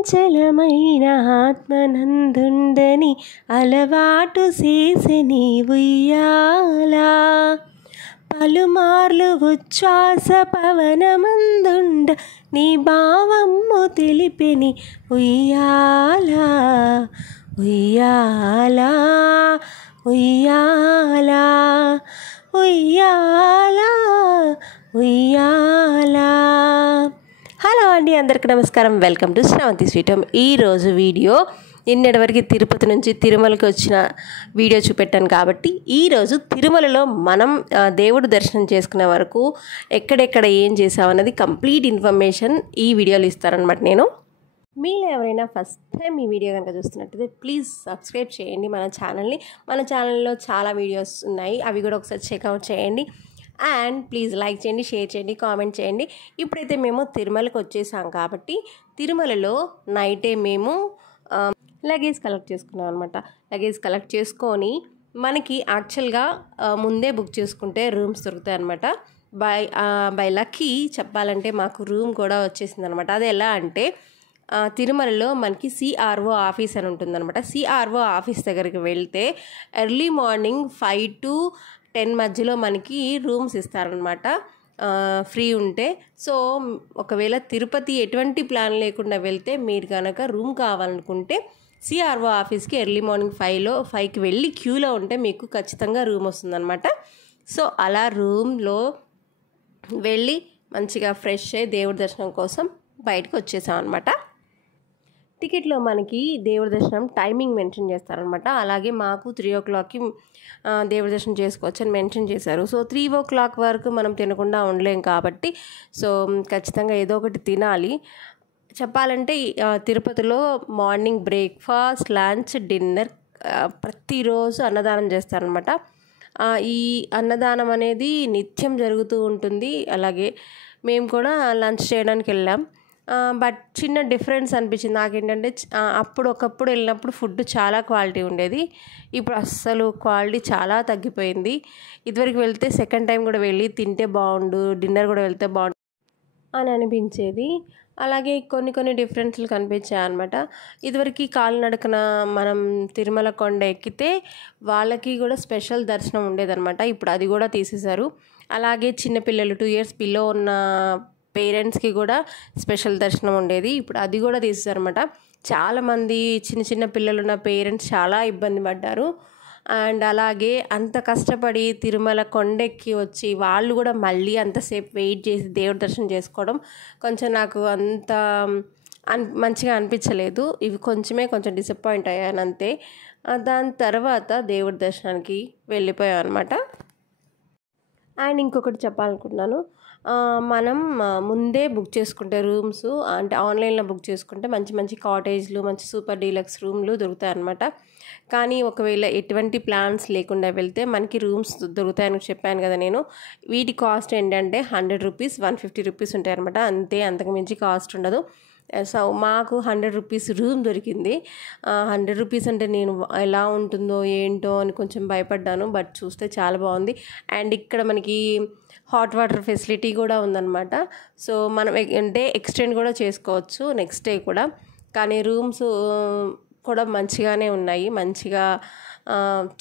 చంచలమైన ఆత్మనందుండని అలవాటు చేసిని ఉయ్యాలా పలుమార్లు ఉచ్ఛ్వాస పవనమందుండ నీ భావము తెలిపిని ఉయ్యాలా ఉయ్యాలా ఉయ్యాలా ఉయ్యాలా ఉయ్యాలా. హలో అండి, అందరికీ నమస్కారం. Welcome to Sravanthi sweet home. ఈరోజు వీడియో నిన్నటి వరకు తిరుపతి నుంచి తిరుమలకి వచ్చిన వీడియో చూపెట్టాను కాబట్టి ఈరోజు తిరుమలలో మనం దేవుడు దర్శనం చేసుకునే వరకు ఎక్కడెక్కడ ఏం చేసామన్నది కంప్లీట్ ఇన్ఫర్మేషన్ ఈ వీడియోలో ఇస్తారనమాట. నేను మీలో ఎవరైనా ఫస్ట్ టైం ఈ వీడియో కనుక చూస్తున్నట్టయితే ప్లీజ్ సబ్స్క్రైబ్ చేయండి మన ఛానల్ని. మన ఛానల్లో చాలా వీడియోస్ ఉన్నాయి, అవి కూడా ఒకసారి చెక్అవుట్ చేయండి. అండ్ ప్లీజ్ లైక్ చేయండి, షేర్ చేయండి, కామెంట్ చేయండి. ఇప్పుడైతే మేము తిరుమలకి వచ్చేసాం కాబట్టి తిరుమలలో నైటే మేము లగేజ్ కలెక్ట్ చేసుకున్నాం అనమాట. లగేజ్ కలెక్ట్ చేసుకొని మనకి యాక్చువల్గా ముందే బుక్ చేసుకుంటే రూమ్స్ దొరుకుతాయి అనమాట. బై లక్కీ చెప్పాలంటే మాకు రూమ్ కూడా వచ్చేసింది అనమాట. అది ఎలా అంటే తిరుమలలో మనకి సిఆర్ఓ ఆఫీస్ అని ఉంటుందన్నమాట. సిఆర్ఓ ఆఫీస్ దగ్గరికి వెళ్తే ఎర్లీ మార్నింగ్ 5 to 10 మధ్యలో మనకి రూమ్స్ ఇస్తారనమాట ఫ్రీ ఉంటే. సో ఒకవేళ తిరుపతి ఎటువంటి ప్లాన్ లేకుండా వెళ్తే మీరు కనుక రూమ్ కావాలనుకుంటే సిఆర్ఓ ఆఫీస్కి ఎర్లీ మార్నింగ్ 5కి వెళ్ళి క్యూలో ఉంటే మీకు ఖచ్చితంగా రూమ్ వస్తుందన్నమాట. సో అలా రూమ్లో వెళ్ళి మంచిగా ఫ్రెష్ అయ్యి దేవుడి దర్శనం కోసం బయటకు వచ్చేసాం అనమాట. టికెట్లో మనకి దేవుడి దర్శనం టైమింగ్ మెన్షన్ చేస్తారనమాట. అలాగే మాకు 3 o'clockకి దేవుడి దర్శనం చేసుకోవచ్చు అని మెన్షన్ చేశారు. సో 3 o'clock వరకు మనం తినకుండా ఉండలేం కాబట్టి సో ఖచ్చితంగా ఏదో ఒకటి తినాలి. చెప్పాలంటే తిరుపతిలో మార్నింగ్ బ్రేక్ఫాస్ట్, లంచ్, డిన్నర్ ప్రతిరోజు అన్నదానం చేస్తారనమాట. ఈ అన్నదానం అనేది నిత్యం జరుగుతూ ఉంటుంది. అలాగే మేము కూడా లంచ్ చేయడానికి వెళ్ళాం. బట్ చిన్న డిఫరెన్స్ అనిపించింది నాకేంటంటే ఒకప్పుడు వెళ్ళినప్పుడు ఫుడ్ చాలా క్వాలిటీ ఉండేది. ఇప్పుడు అస్సలు క్వాలిటీ చాలా తగ్గిపోయింది. ఇదివరకు వెళ్తే సెకండ్ టైం కూడా వెళ్ళి తింటే బాగుండు, డిన్నర్ కూడా వెళ్తే బాగుండు అని అనిపించేది. అలాగే కొన్ని డిఫరెన్స్లు కనిపించాయి అనమాట. ఇదివరకు కాలినడకన మనం తిరుమల కొండ ఎక్కితే వాళ్ళకి కూడా స్పెషల్ దర్శనం ఉండేదన్నమాట. ఇప్పుడు అది కూడా తీసేశారు. అలాగే చిన్నపిల్లలు 2 years బిలో ఉన్న పేరెంట్స్కి కూడా స్పెషల్ దర్శనం ఉండేది. ఇప్పుడు అది కూడా తీసేశారనమాట. చాలామంది చిన్న పిల్లలు ఉన్న పేరెంట్స్ చాలా ఇబ్బంది పడ్డారు. అండ్ అలాగే అంత కష్టపడి తిరుమల కొండెక్కి వచ్చి వాళ్ళు కూడా మళ్ళీ అంతసేపు వెయిట్ చేసి దేవుడి దర్శనం చేసుకోవడం కొంచెం నాకు అంత మంచిగా అనిపించలేదు. ఇవి కొంచెం డిసప్పాయింట్ అయ్యాను అంతే. దాని తర్వాత దేవుడి దర్శనానికి వెళ్ళిపోయాం అనమాట. అండ్ ఇంకొకటి చెప్పాలనుకుంటున్నాను, మనం ముందే బుక్ చేసుకుంటే రూమ్స్ అంటే ఆన్లైన్లో బుక్ చేసుకుంటే మంచి కాటేజ్లు, మంచి సూపర్ డీలక్స్ రూమ్లు దొరుకుతాయి అన్నమాట. కానీ ఒకవేళ ఎటువంటి ప్లాన్స్ లేకుండా వెళ్తే మనకి రూమ్స్ దొరుకుతాయని చెప్పాను కదా నేను. వీటి కాస్ట్ ఏంటంటే 100 rupees, 150 rupees ఉంటాయి అనమాట. అంతకు మించి కాస్ట్ ఉండదు. సో మాకు 100 rupees రూమ్ దొరికింది. 100 rupees అంటే నేను ఎలా ఉంటుందో ఏంటో అని కొంచెం భయపడ్డాను. బట్ చూస్తే చాలా బాగుంది. అండ్ ఇక్కడ మనకి హాట్ వాటర్ ఫెసిలిటీ కూడా ఉందన్నమాట. సో మనం అంటే ఎక్స్టెండ్ కూడా చేసుకోవచ్చు నెక్స్ట్ డే కూడా. కానీ రూమ్స్ కూడా మంచిగానే ఉన్నాయి. మంచిగా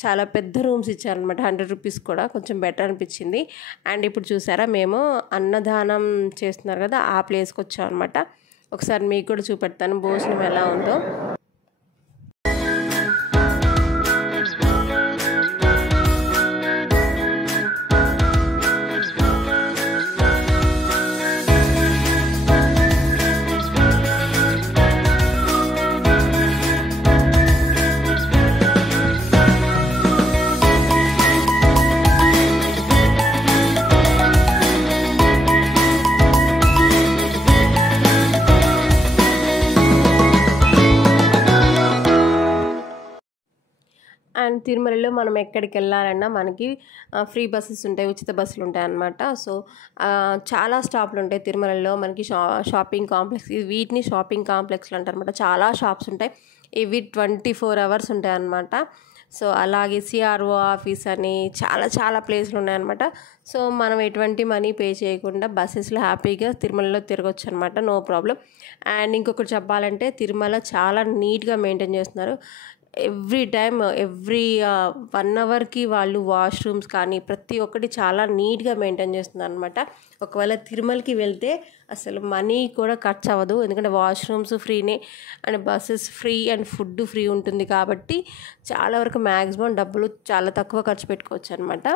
చాలా పెద్ద రూమ్స్ ఇచ్చారనమాట. 100 rupees కూడా కొంచెం బెటర్ అనిపించింది. అండ్ ఇప్పుడు చూసారా మేము అన్నదానం చేస్తున్నారు కదా ఆ ప్లేస్కి వచ్చాం అనమాట. ఒకసారి మీకు కూడా చూపెడతాను భోజనం ఎలా ఉందో. అండ్ తిరుమలలో మనం ఎక్కడికి వెళ్ళాలన్నా మనకి ఫ్రీ బస్సెస్ ఉంటాయి, ఉచిత బస్సులు ఉంటాయి అన్నమాట. సో చాలా స్టాప్లు ఉంటాయి తిరుమలలో. మనకి షాపింగ్ కాంప్లెక్స్, వీటిని షాపింగ్ కాంప్లెక్స్లు అంటారు అనమాట. చాలా షాప్స్ ఉంటాయి, ఇవి 24 hours ఉంటాయి అన్నమాట. సో అలాగే సిఆర్ఓ ఆఫీస్ అని చాలా ప్లేస్లు ఉన్నాయన్నమాట. సో మనం ఎటువంటి మనీ పే చేయకుండా బస్సెస్లో హ్యాపీగా తిరుమలలో తిరగొచ్చు అనమాట, నో ప్రాబ్లం. అండ్ ఇంకొకటి చెప్పాలంటే తిరుమల చాలా నీట్గా మెయింటైన్ చేస్తున్నారు. ఎవ్రీ టైమ్ ఎవ్రీ 1 hourకి వాళ్ళు వాష్రూమ్స్ కానీ ప్రతి ఒక్కటి చాలా నీట్గా మెయింటైన్ చేస్తున్నారు అనమాట. ఒకవేళ తిరుమలకి వెళ్తే అసలు మనీ కూడా ఖర్చు అవ్వదు, ఎందుకంటే వాష్రూమ్స్ ఫ్రీనే and buses free and food free ఉంటుంది కాబట్టి చాలా వరకు మ్యాక్సిమం డబ్బులు చాలా తక్కువ ఖర్చు పెట్టుకోవచ్చు అనమాట.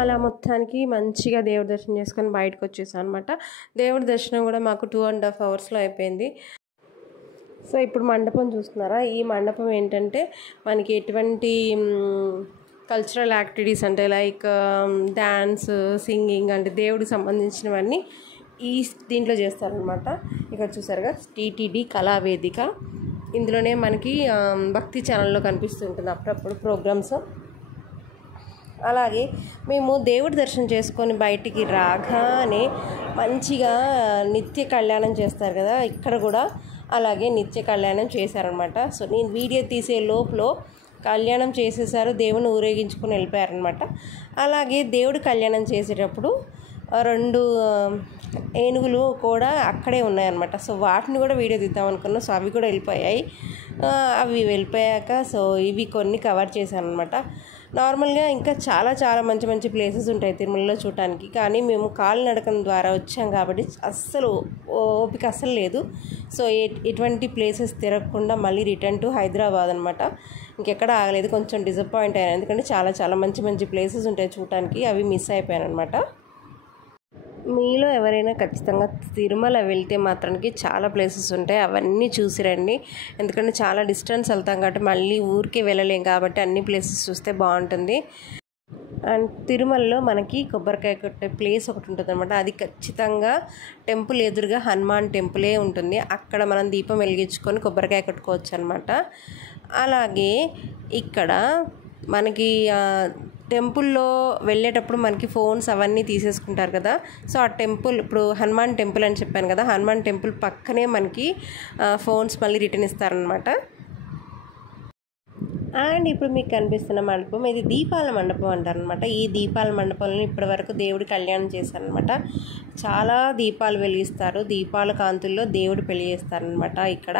అలా మొత్తానికి మంచిగా దేవుడి దర్శనం చేసుకొని బయటకు వచ్చేసాం అనమాట. దేవుడి దర్శనం కూడా మాకు 2.5 hours అయిపోయింది. సో ఇప్పుడు మండపం చూస్తున్నారా, ఈ మండపం ఏంటంటే మనకి ఎటువంటి కల్చరల్ యాక్టివిటీస్ అంటే లైక్ డ్యాన్స్, సింగింగ్ అంటే దేవుడికి సంబంధించినవన్నీ దీంట్లో చేస్తారనమాట. ఇక్కడ చూసారుగా టీటీడీ కళావేదిక, ఇందులోనే మనకి భక్తి ఛానల్లో కనిపిస్తుంటుంది అప్పుడప్పుడు ప్రోగ్రామ్స్. అలాగే మేము దేవుడి దర్శనం చేసుకొని బయటికి రాగానే మంచిగా నిత్య కళ్యాణం చేస్తారు కదా, ఇక్కడ కూడా అలాగే నిత్య కళ్యాణం చేశారనమాట. సో నేను వీడియో తీసే లోపల కళ్యాణం చేసేసారు, దేవుని ఊరేగించుకొని వెళ్ళిపోయారనమాట. అలాగే దేవుడి కళ్యాణం చేసేటప్పుడు 2 ఏనుగులు కూడా అక్కడే ఉన్నాయన్నమాట. సో వాటిని కూడా వీడియో తీద్దాం అనుకున్నాం. సో అవి కూడా వెళ్ళిపోయాయి. అవి వెళ్ళిపోయాక సో ఇవి కొన్ని కవర్ చేశాను అనమాట. నార్మల్గా ఇంకా చాలా మంచి ప్లేసెస్ ఉంటాయి తిరుమలలో చూడటానికి, కానీ మేము కాలినడకం ద్వారా వచ్చాం కాబట్టి అస్సలు ఓపిక అస్సలు లేదు. సో ఎటువంటి ప్లేసెస్ తిరగకుండా మళ్ళీ రిటర్న్ టు హైదరాబాద్ అనమాట. ఇంకెక్కడ ఆగలేదు, కొంచెం డిసప్పాయింట్ అయ్యాను, ఎందుకంటే చాలా మంచి ప్లేసెస్ ఉంటాయి చూడటానికి, అవి మిస్ అయిపోయాను అనమాట. మీలో ఎవరైనా ఖచ్చితంగా తిరుమల వెళ్తే మాత్రానికి చాలా ప్లేసెస్ ఉంటాయి, అవన్నీ చూసి రండి. ఎందుకంటే చాలా డిస్టెన్స్ వెళ్తాం కాబట్టి మళ్ళీ ఊరికే వెళ్ళలేం కాబట్టి అన్ని ప్లేసెస్ చూస్తే బాగుంటుంది. అండ్ తిరుమలలో మనకి కొబ్బరికాయ కొట్టే ప్లేస్ ఒకటి ఉంటుంది అనమాట. అది ఖచ్చితంగా టెంపుల్ ఎదురుగా హనుమాన్ టెంపులే ఉంటుంది, అక్కడ మనం దీపం వెలిగించుకొని కొబ్బరికాయ కొట్టుకోవచ్చు అనమాట. అలాగే ఇక్కడ మనకి టెంపుల్లో వెళ్ళేటప్పుడు మనకి ఫోన్స్ అవన్నీ తీసేసుకుంటారు కదా. సో ఆ టెంపుల్ ఇప్పుడు హనుమాన్ టెంపుల్ అని చెప్పాను కదా, హనుమాన్ టెంపుల్ పక్కనే మనకి ఫోన్స్ మళ్ళీ రిటర్న్ ఇస్తారనమాట. అండ్ ఇప్పుడు మీకు కనిపిస్తున్న మండపం ఇది దీపాల మండపం అంటారనమాట. ఈ దీపాల మండపంలో ఇప్పటివరకు దేవుడి కళ్యాణం చేశారనమాట. చాలా దీపాలు వెలిగిస్తారు, దీపాల కాంతుల్లో దేవుడు పెళ్లి చేస్తారనమాట ఇక్కడ.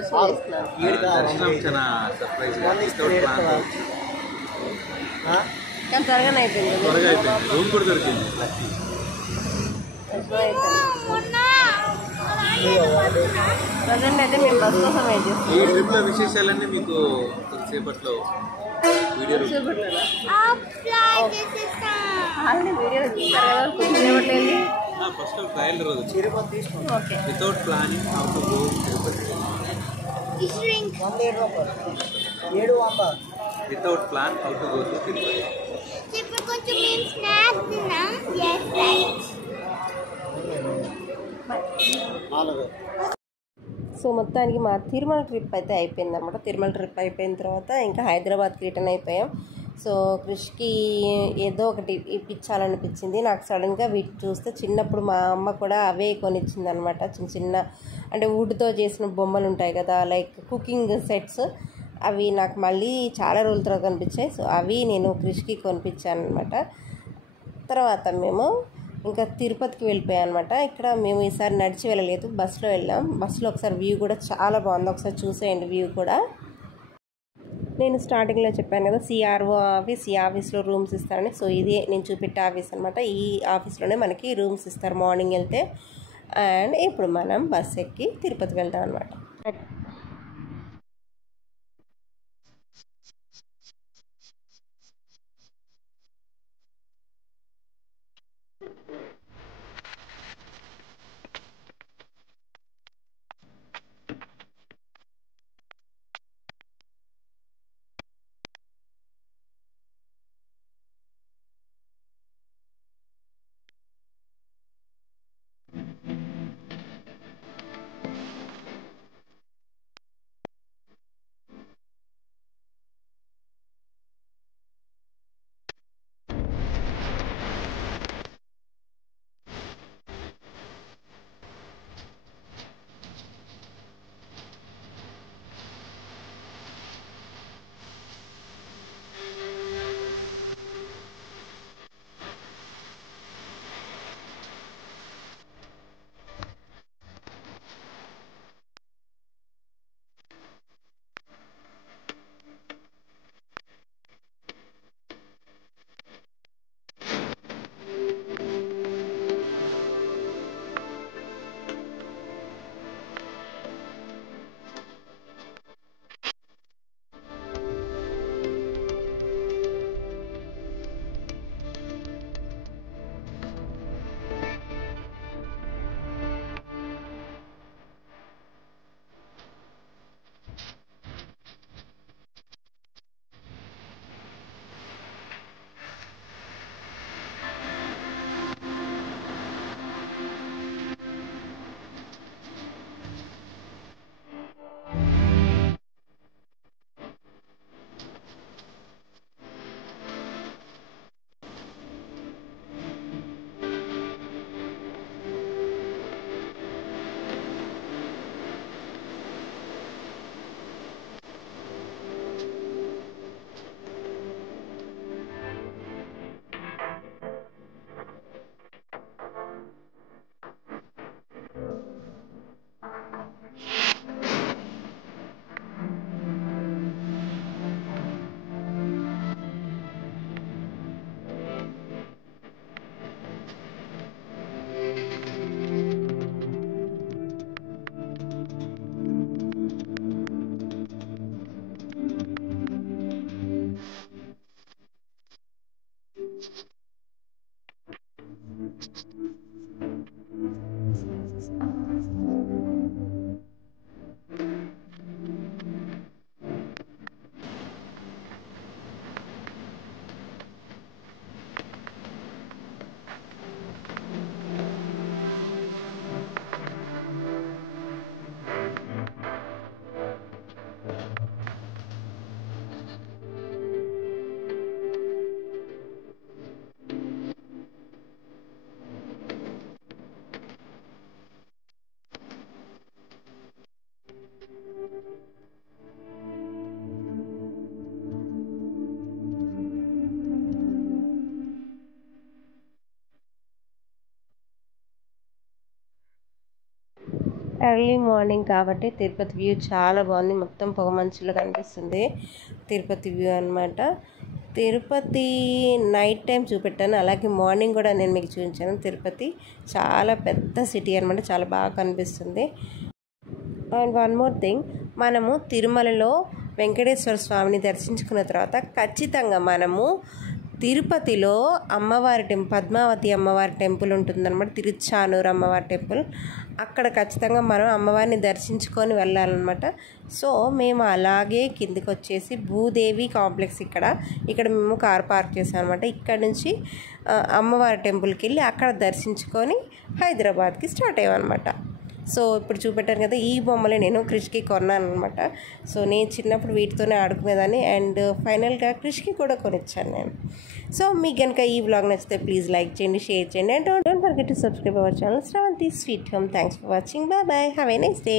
దర్శనం చేస్తున్నాను. దర్శనం చాలా సర్ప్రైజ్గా వితౌట్ ప్లాన్ కానీ త్వరగానే అయిపోయింది. త్వరగా అయిపోయింది. రూమ్ కూడా దొరికింది. దర్శనం అయిపోయింది. ప్రజెంట్ అయితే మేము బస్ కోసం వెయిట్ చేస్తాం. ఈ ట్రిప్లో విశేషాలన్నీ మీకు కొద్దిసేపట్లో వీడియో ఆల్రెడీ వీడియో చూస్తారు కదా, కొద్దిసేపట్లేదు. ఫస్ట్ ట్రయల్ రోజు without planning how to go Tirupati. Without plan how to go to Tirupati. ఇప్పుడు కొంచెం మేము స్నాక్స్ తిన్నాం. yes right. సో మొత్తానికి మా తిరుమల ట్రిప్ అయితే అయిపోయింది అనమాట. తిరుమల ట్రిప్ అయిపోయిన తర్వాత ఇంకా హైదరాబాద్కి రిటర్న్ అయిపోయాం. సో క్రిష్కి ఏదో ఒకటి ఇప్పించాలనిపించింది నాకు సడన్గా. వీటి చూస్తే చిన్నప్పుడు మా అమ్మ కూడా అవే కొనిచ్చింది అనమాట. చిన్న చిన్న అంటే వుడ్తో చేసిన బొమ్మలు ఉంటాయి కదా, లైక్ కుకింగ్ సెట్స్. అవి నాకు మళ్ళీ చాలా రోజుల తర్వాత కనిపించాయి. సో అవి నేను క్రిష్కి కొనిపించాను అనమాట. తర్వాత మేము ఇంకా తిరుపతికి వెళ్ళిపోయాం అనమాట. ఇక్కడ మేము ఈసారి నడిచి వెళ్ళలేదు, బస్సులో వెళ్ళాం. బస్సులో ఒకసారి వ్యూ కూడా చాలా బాగుంది, ఒకసారి చూసేయండి వ్యూ కూడా. నేను స్టార్టింగ్లో చెప్పాను కదా సిఆర్ఓ ఆఫీస్, ఈ ఆఫీస్లో రూమ్స్ ఇస్తారని. సో ఇది నేను చూపెట్టే ఆఫీస్ అనమాట. ఈ ఆఫీస్లోనే మనకి రూమ్స్ ఇస్తారు మార్నింగ్ వెళ్తే. అండ్ ఇప్పుడు మనం బస్ ఎక్కి తిరుపతికి వెళ్తాం అనమాట. ఎర్లీ మార్నింగ్ కాబట్టి తిరుపతి వ్యూ చాలా బాగుంది. మొత్తం పొగమంచులో కనిపిస్తుంది తిరుపతి వ్యూ అనమాట. తిరుపతి నైట్ టైం చూపెట్టాను, అలాగే మార్నింగ్ కూడా నేను మీకు చూపించాను. తిరుపతి చాలా పెద్ద సిటీ అనమాట, చాలా బాగా కనిపిస్తుంది. అండ్ వన్ మోర్ థింగ్, మనము తిరుమలలో వెంకటేశ్వర స్వామిని దర్శించుకున్న తర్వాత ఖచ్చితంగా మనము తిరుపతిలో అమ్మవారి పద్మావతి అమ్మవారి టెంపుల్ ఉంటుందన్నమాట, తిరుచానూరు అమ్మవారి టెంపుల్. అక్కడ ఖచ్చితంగా మనం అమ్మవారిని దర్శించుకొని వెళ్ళాలన్నమాట. సో మేము అలాగే కిందికి వచ్చేసి భూదేవి కాంప్లెక్స్ ఇక్కడ మేము కార్ పార్క్ చేసాం అనమాట. ఇక్కడ నుంచి అమ్మవారి టెంపుల్కి వెళ్ళి అక్కడ దర్శించుకొని హైదరాబాద్కి స్టార్ట్ అయ్యామన్నమాట. సో ఇప్పుడు చూపెట్టాను కదా, ఈ బొమ్మలే నేను క్రిష్కి కొన్నాను అనమాట. సో నేను చిన్నప్పుడు వీటితోనే ఆడుకునేదాన్ని, అండ్ ఫైనల్గా క్రిష్కి కూడా కొనిచ్చాను నేను. సో మీకు కనుక ఈ వ్లాగ్ నచ్చితే ప్లీజ్ లైక్ చేయండి, షేర్ చేయండి, and don't forget to subscribe our channel Sravanthi sweet home. Thanks for watching. Bye bye. Have a nice day.